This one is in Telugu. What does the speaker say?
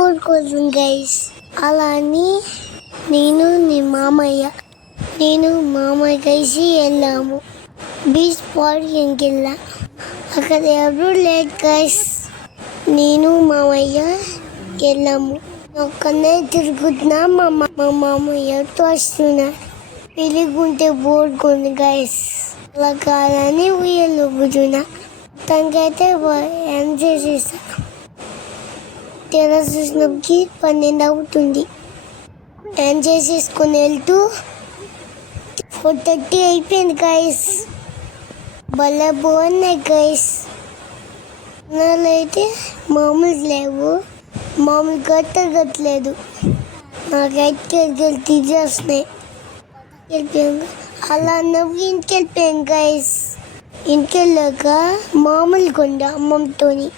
ఊరుకోదు గైస్. అలా అని నేను మామయ్య కలిసి వెళ్ళాము. బీచ్ పార్కింగ్కి వెళ్ళా. అక్కడ ఎవరు లేట్ గైస్. నేను మామయ్య వెళ్ళాము. ఒక్కనే తిరుగుతున్నా. మా మామయ్యతో వస్తున్నా. పెళ్ళికుంటే బోర్డుకుంది గైస్. అలా కాదని ఉయ్యలు కూర్చున్నా. తనకైతే ఎంజాయ్ చేస్తా. టెర్రస్ చూసినప్పటికి 12 అవుతుంది. ఎంజాయ్ చేసుకుని వెళ్తూ 4:30 అయిపోయింది గైస్. భలే బాగున్నాయి గైస్. అయితే మామూలు లేవు, మామూలు గట్టలేదు. నాకైతే తీసేస్తున్నాయి. వెళ్ళిపోయాను. అలా నవ్వు ఇంటికి వెళ్ళిపోయాను గైస్. ఇంటికి వెళ్ళాక మామూలు కొండ అమ్మమ్మతోని